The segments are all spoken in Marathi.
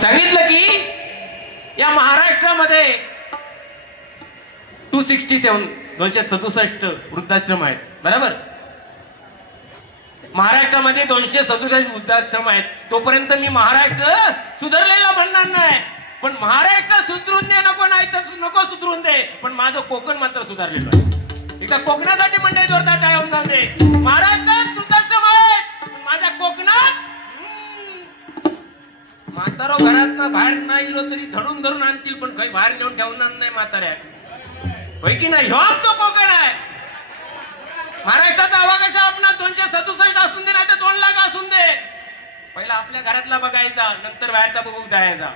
सांगितलं की या महाराष्ट्रामध्ये 267 वृद्धाश्रम आहेत. बरोबर. महाराष्ट्रामध्ये 267 वृद्धाश्रम आहेत. तोपर्यंत मी महाराष्ट्र सुधारलेला म्हणणार नाही. पण महाराष्ट्र सुधरून दे नको, नाही तर नको सुधरून दे, पण माझं कोकण मात्र सुधारलेलं आहे. एकदा कोकणासाठी मंडळी जोरदार टाळ्या होऊन जाऊ दे. महाराष्ट्रात वृद्धाश्रम आहेत, पण माझ्या कोकणात म्हातारो घरात बाहेर नाही इलो तरी धडून धरून आणतील, पण काही बाहेर नेऊन ठेवणार नाही म्हाताऱ्या. होय की नाही? ह्यो आमचं कोकण आहे. महाराष्ट्राचा आवाज आपला 267 असून दे, नाही तर 2 लाख असून दे. पहिला आपल्या घरातला बघायचा, नंतर बाहेरचा बघू द्यायचा.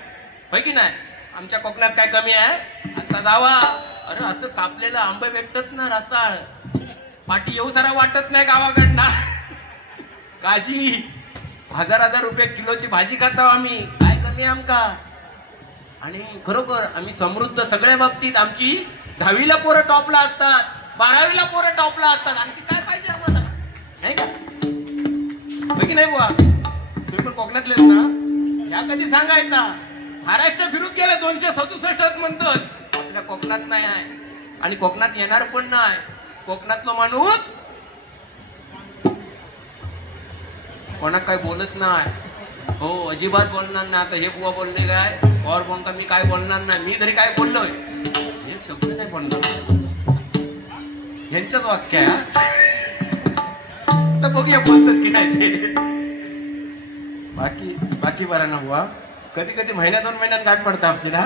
होय की नाही? आमच्या कोकणात काय कमी आहे? आता जावा. अरे असं कापलेलं आंबे भेटतात ना रसाळ, पाठी येऊ सारा वाटत नाही गावाकडनं. काजी 1000 रुपये किलोची भाजी खातो आम्ही, काय कमी आमका. आणि खरोखर आम्ही समृद्ध सगळ्या बाबतीत. आमची 10वीला पोरं टॉपला असतात, 12वीला पोरं टॉपला असतात. आणखी काय पाहिजे आम्हाला, नाही का? की नाही बुवा? तुम्ही पण कोकणातलेच ना? ह्या कधी सांगायचा? महाराष्ट्र फिरून गेलं 267 म्हणतात. आपल्या कोकणात नाही आहे आणि कोकणात येणार पण नाही. कोकणातला माणूस कोणाक काय बोलत नाही. हो, अजिबात बोलणार नाही. आता हे बुवा बोलले काय और बोलता मी काय बोलणार नाही. मी तरी काय बोललोय हे शब्द नाही बोलणार. यांचंच वाक्य आहे. तर बघूया बोलतात की नाही ते. बाकी बरा ना बुवा. कधी कधी महिन्या 2 महिन्यात गाठ पडतं आपल्याला,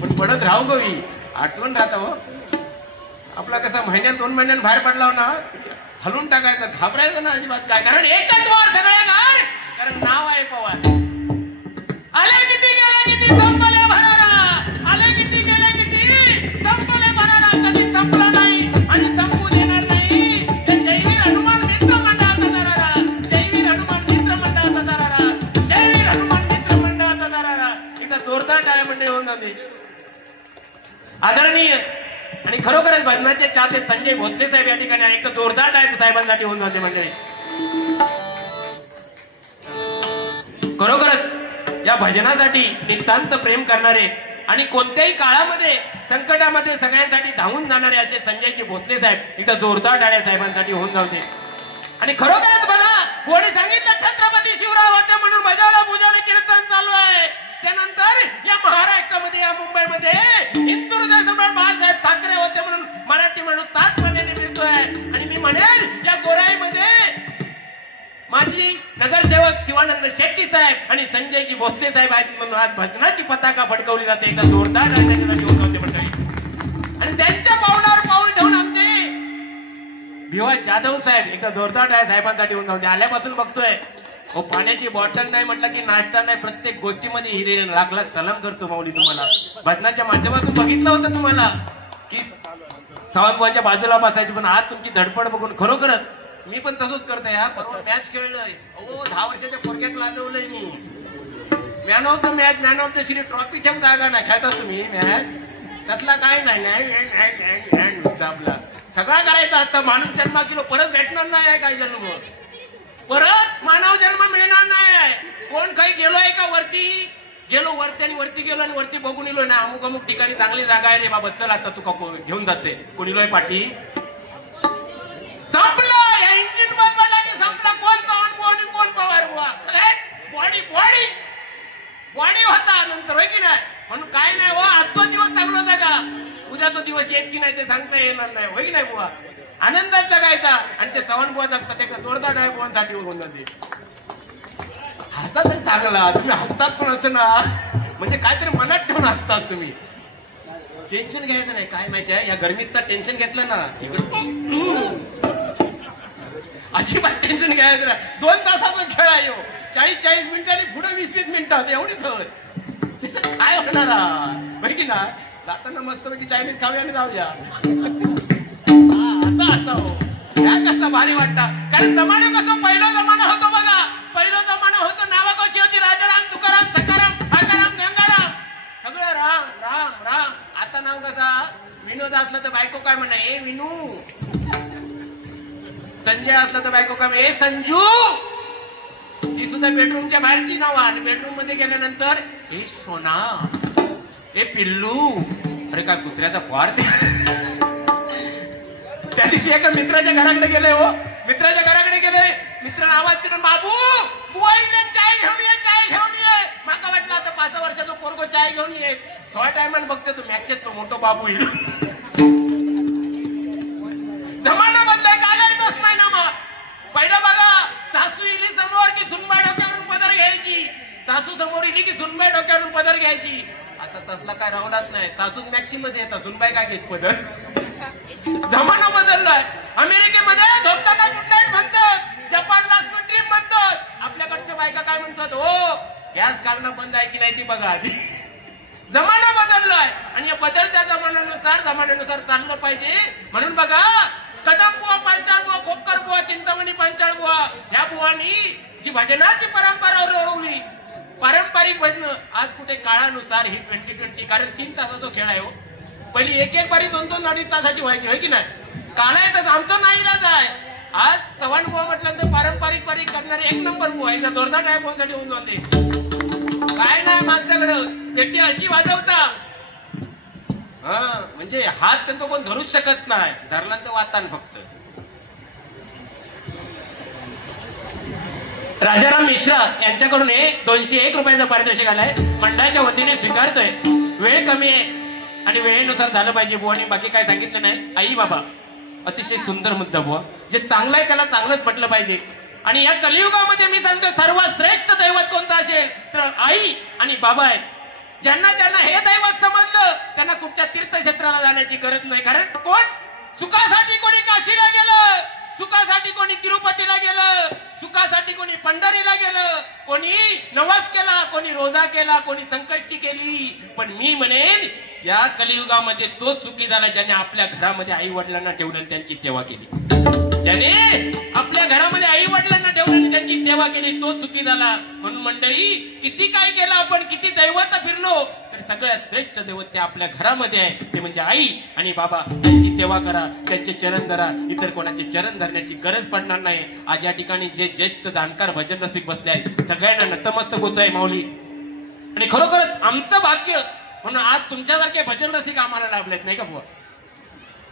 पण पडत राहू गवी. आठवण राहता हो आपला. कसा महिन्यात 2 महिन्यात बाहेर पडला ना, हलून टाकायचं, घाबरायचं ना अजिबात. काय कारण एकच वार सगळे घर, कारण नाव आहे पवार. आले किती गेले किती संपले भरारा, आले किती गेले किती संपले भरारा. कधी संपला नाही आणि संपू देणार नाही. ते जयवीर हनुमान मित्र मंडळाचा दरारा, जयवीर हनुमान मित्र मंडळाचा दरारा, जयवीर हनुमान मित्र मंडळाचा दरारा. इथं जोरदार टाळ्या मंडळी होऊन जाते. आदरणीय आणि खरोखरच भजनाचे चाहते संजय भोसले साहेब या ठिकाणी एक जोरदार टाळ्या साहेबांसाठी होऊन जाते मंडळी. खरोखरच या भजनासाठी नितांत प्रेम करणारे आणि कोणत्याही काळामध्ये संकटामध्ये सगळ्यांसाठी धावून जाणारे असे संजयजी भोसले साहेब इथं जोरदार टाळ्या साहेबांसाठी होऊन जाते. आणि खरोखरच बघा, कोणी सांगितलं छत्रपती शिवराय होते म्हणून बजावला बुजावले कीर्तन चालू आहे. त्यानंतर या महाराष्ट्रामध्ये, या मुंबईमध्ये हिंदू हृदय सम्राट बाळासाहेब ठाकरे होते म्हणून मराठी म्हणून तात्पर्याने मिळतोय. आणि मी म्हणेन या गोराईमध्ये माझी नगरसेवक शिवानंद शेट्टी साहेब आणि संजयजी भोसले साहेब आहेत म्हणून आज भजनाची पताका फडकवली जाते. एकदा जोरदार टाळ्यांसाठी होऊन जाते मंडळी. आणि त्यांच्या पावलावर पाऊल ठेवून आमचे भिवा जाधव साहेब एकदा जोरदार टाळ्या साहेबांसाठी होऊन जाते. आल्यापासून बघतोय हो, पाण्याची बॉटल नाही म्हटलं की नाश्ता नाही. प्रत्येक गोष्टीमध्ये हिरे लाख लाख सलाम करतो माऊली. तुम्हाला भजनाच्या माध्यमातून बघितलं होतं तुम्हाला की सावंतभाऊच्या बाजूला बसायची, पण आज तुमची धडपड बघून खरोखरच मी पण तसंच करतोय. हा परवा मॅच खेळलोय. 10 वर्षाच्या पोरक्यात लाजवलंय मी. Man of the match, man of the series trophy ठेवून जागा नाही खेळता तुम्ही मॅच. त्यातला काय नाही आपला सगळा करायचा असतं. माणूस जन्मा किलो परत भेटणार नाही आहे. काही जन्म परत मानव जन्म मिळणार नाही. कोण काही गेलोय का वरती गेलो, वरती आणि वरती गेलो आणि वरती बघून येलो ना अमुक अमुक ठिकाणी चांगली जागा आहे रे बाबा, चल आता तू घेऊन जाते. कोणी लोय पाठी संपला. या इंजिन बंद पडला की संपला. कोण चव्हाण आणि कोण पवार बुवा. बॉडी बॉडी बॉडी होता नंतर, होय की नाही? म्हणून काय नाही हो, आजचा दिवस चांगला होता का उद्या तो दिवस येत की नाही ते सांगता येणार नाही. होय की नाही बुवा? आनंदात जगायचा. आणि ते चव्हाण बुवा जगतात एका जोरदार टाळ्या बुवांसाठी होऊन जाते. हसतात तरी चांगला. तुम्ही हसतात पण असं ना, म्हणजे काहीतरी मनात ठेवून हसतात तुम्ही. टेन्शन घ्यायचं नाही. काय माहिती आहे, या गरमीत तर टेन्शन घेतलं ना अजिबात टेन्शन घ्यायचं नाही. 2 तासाचा खेळ आहे. 40-40 मिनिटांनी पुढे 20-20 मिनिटात एवढीच होय. त्याच्यात काय होणार आहे की ना? जाताना मस्तपैकी चायनीज खाऊया आणि जाऊया. असं असं हो, त्या कसं भारी वाटतं. कारण जमाना कसं पहिला जमाना होतो बघा. पहिला जमाना होतो नावाकोची होती राजाराम, तुकाराम, सकाराम, आकाराम, गंगाराम, सगळं राम राम राम. आता नाव कसा विनोद असलं तर बायको काय म्हणणार, ए विनू. संजय असलं तर बायको काय, ए संजू. ती ती सुद्धा बेडरूमच्या बाहेरची नाव. आणि बेडरूम मध्ये गेल्यानंतर हे सोना, हे पिल्लू, अरे काय कुत्र्याचा फार. त्या दिवशी एका मित्राच्या घराकडे गेले हो, मित्राच्या घराकडे गेले. मित्र आवाज दिला, बाबू बुवाईने चाय घेऊन ये, चाय घेऊन ये. माका वाटलं आता 5 वर्षाचा पोरगो चाय घेऊन ये. थोड्या टायमाने बघते तू मॅचेस तो मोठो बाबू येईल. जमाना बदलाय, काय येतच नाही ना. मग पहिलं बघा, सासू इली समोर की सुनबाई डोक्यावरून पदर घ्यायची, सासू समोर इली की सुनबाई डोक्यावरून पदर घ्यायची. आता तसला काय राहलाच नाही. सासून मॅक्सी मध्ये येतात, सुनबाई काय घेत पदर. जमाना बदललाय. अमेरिकेमध्ये झोपताना गुड नाईट म्हणतात, जपानला स्वीट ड्रीम म्हणतात. आपल्याकडच्या बायका काय म्हणतात, हो गॅस काढणं बंद आहे की नाही ती बघा आधी. जमाना बदललाय आणि या बदलत्या जमान्यानुसार चाललं पाहिजे. म्हणून बघा, कदम बुवा, पांचाळ बुवा, खोपकर बुवा, चिंतामणी पांचाळ बुवा, या बुवानी जी भजनाची परंपरा ओरवली, पारंपरिक भजन, आज कुठे काळानुसार ही 2020, कारण 3 तासाचा खेळ आहे हो. पहिली एक बारी 2-2 अडीच तासाची व्हायची, होय की नाही. काळा येतात आमचं नाही इलाज आहे. आज चव्हाण बुवा म्हटलं तर पारंपरिक बारीक करणारे 1 नंबर बुवा आहे. जोरदार टायपोसाठी होऊन जाते. काय नाही माणसाकडं, पेटी अशी वाजवता, हा म्हणजे हात त्यांचा कोण धरूच शकत नाही. धरला तर वातान फक्त. राजाराम मिश्रा यांच्याकडून 201 रुपयाचं पारितोषिक आलंय. मंडळाच्या वतीने स्वीकारतोय. वेळ कमी आहे आणि वेळेनुसार झालं पाहिजे बुवानी, बाकी काय सांगितलं नाही. आई बाबा, अतिशय सुंदर मुद्दा बुवा. जे चांगलं आहे त्याला चांगलंच म्हटलं पाहिजे. आणि या कलियुगामध्ये मी सांगतो, सर्वात श्रेष्ठ दैवत कोणतं असेल तर आई आणि बाबा आहेत. ज्यांना ज्यांना हे दैवत समजलं त्यांना कुठच्या तीर्थक्षेत्राला जाण्याची गरज नाही. कारण कोण सुखासाठी कोणी काशीला गेलं, सुखासाठी कोणी तिरुपतीला गेलं, सुखासाठी कोणी पंढरीला गेलं, कोणी नवस केला, कोणी रोजा केला, कोणी संकष्टी केली. पण मी म्हणेन या कलियुगामध्ये तोच सुखी झाला ज्याने आपल्या घरामध्ये आई वडिलांना ठेवलं आणि त्यांची सेवा केली. ज्याने आपल्या घरामध्ये आई वडिलांना ठेवलं आणि त्यांची सेवा केली तोच सुखी झाला. म्हणून मंडळी, किती काय केलं आपण, किती दैवत फिरलो, तर सगळ्यात श्रेष्ठ दैवत ते आपल्या घरामध्ये आहे. ते म्हणजे आई आणि बाबा. त्यांची सेवा करा, त्यांचे चरण धरा. इतर कोणाचे चरण धरण्याची गरज पडणार नाही. आज या ठिकाणी जे ज्येष्ठ जाणकार भजन रसिक बसले आहेत, सगळ्यांना नतमस्तक होतोय माऊली. आणि खरोखरच आमचं भाग्य, म्हणून आज तुमच्यासारखे भजन रसिक आम्हाला लाभलेत नाही का बुवा.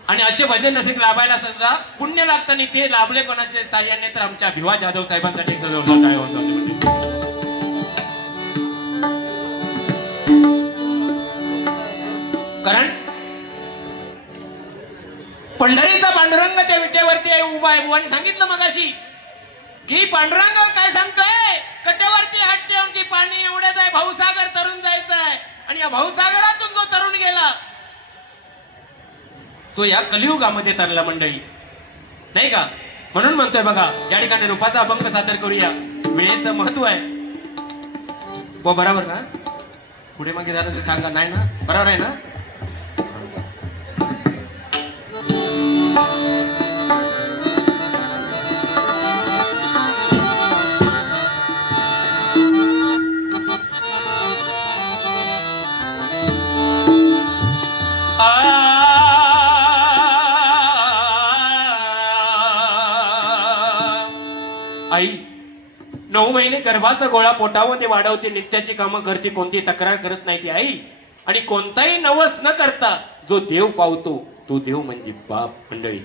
आणि असे भजन रसिक लाभायला सुद्धा पुण्य लागतं. आणि ते लाभले कोणाच्या साह्याने तर आमच्या भिवा जाधव साहेबांसाठी काय होतं. कारण पंढरीचा पांडुरंग त्या विटेवरती उभा आहे. बुवानी सांगितलं मगाशी की पांडुरंग काय सांगतोय, कटेवरती हात ठेवून की पाणी एवढ्याच आहे, भाऊसागर तरुण जायचं आहे. आणि या भाऊसागरातून जो तरुण गेला तो या कलियुगामध्ये तरला मंडळी, नाही का. म्हणून म्हणतोय बघा, या ठिकाणी रूपाचा अभंग सादर करूया. वेळेचं महत्व आहे बरोबर ना. पुढे मागे झालं ते सांगा, नाही ना, बरोबर आहे ना. आई 9 महिने गर्भाचा गोळा पोटामध्ये वाढवते, नित्याची कामं करते, कोणती तक्रार करत नाही ती आई. आणि कोणताही नवस न करता जो देव पावतो तो देव म्हणजे बाप मंडळी.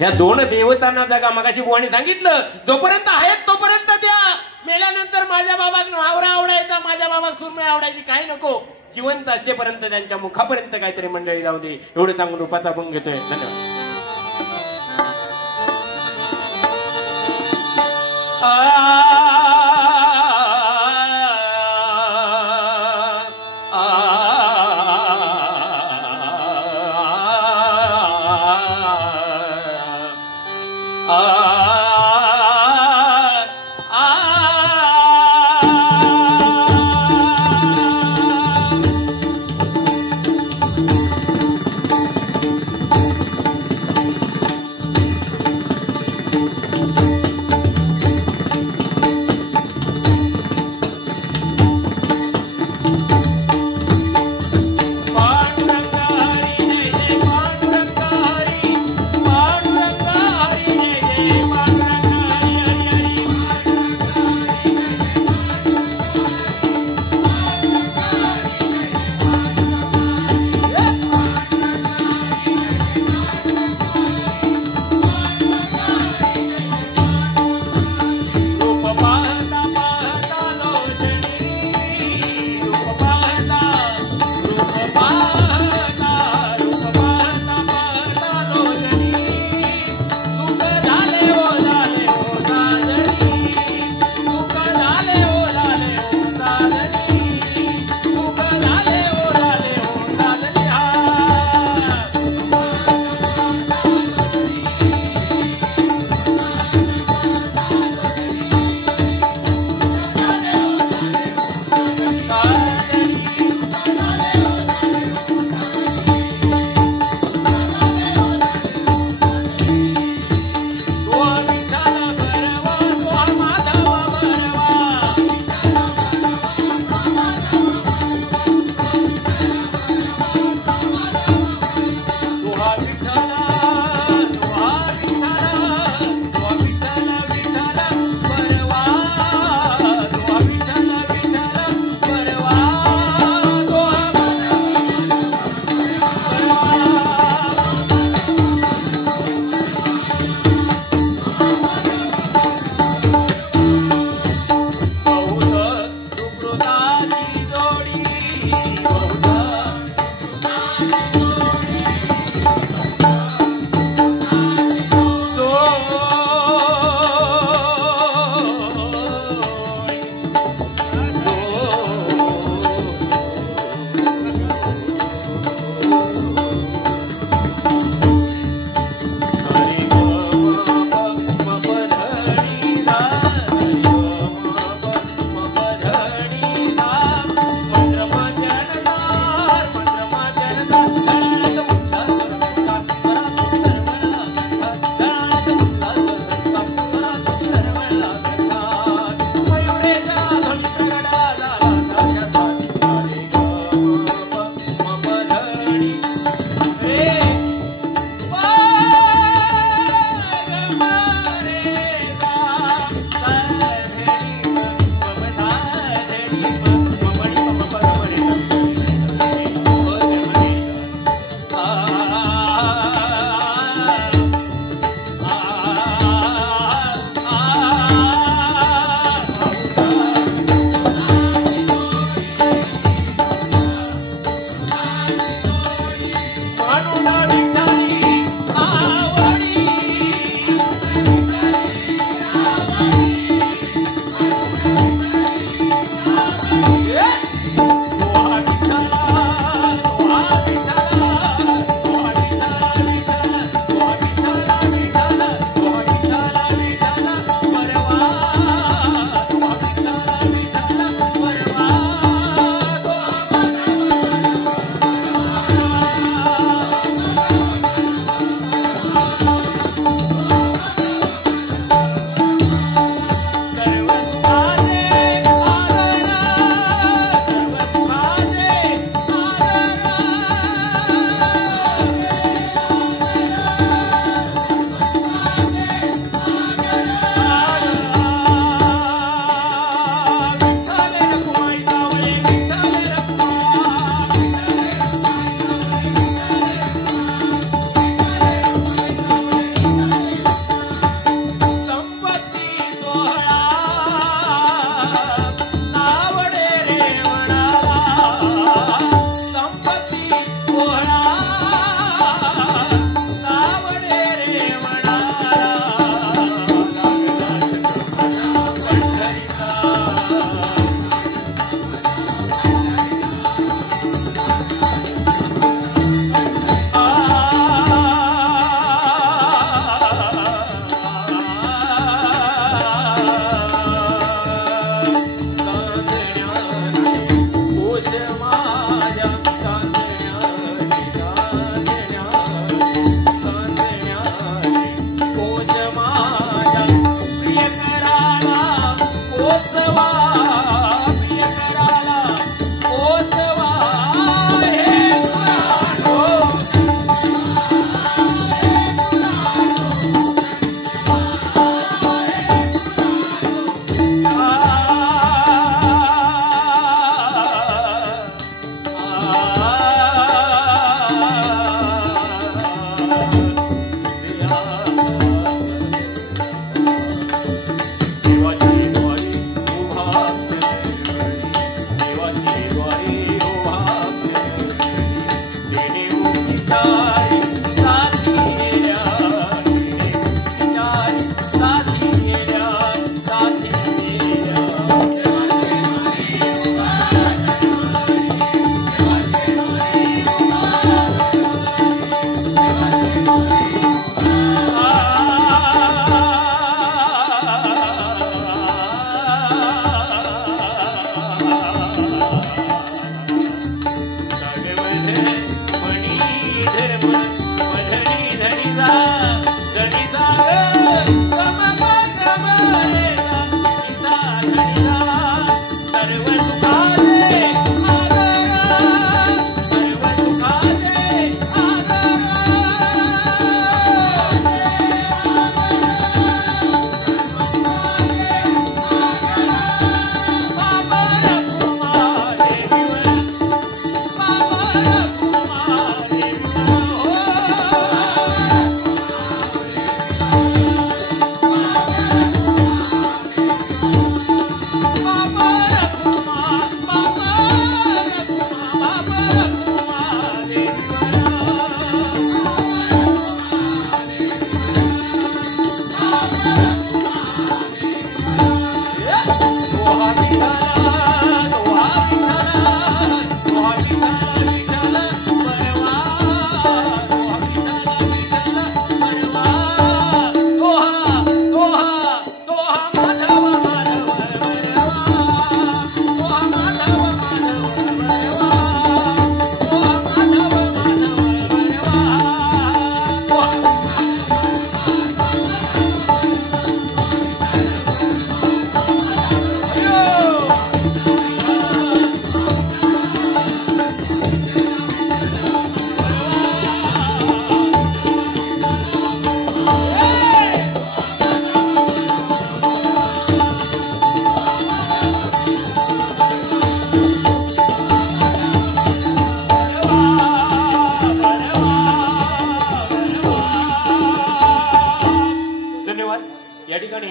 या 2 देवतांना जागा. मगाशी बुवानी सांगितलं, जोपर्यंत आहेत तोपर्यंत द्या. मेल्यानंतर माझ्या बाबाक आवरा आवडायचा, माझ्या बाबाक सुरमई आवडायची, काही नको. जिवंत असेपर्यंत त्यांच्या मुखापर्यंत काहीतरी मंडळी जाऊ दे, एवढं सांगून रूपाचा अभंग घेतोय. धन्यवाद.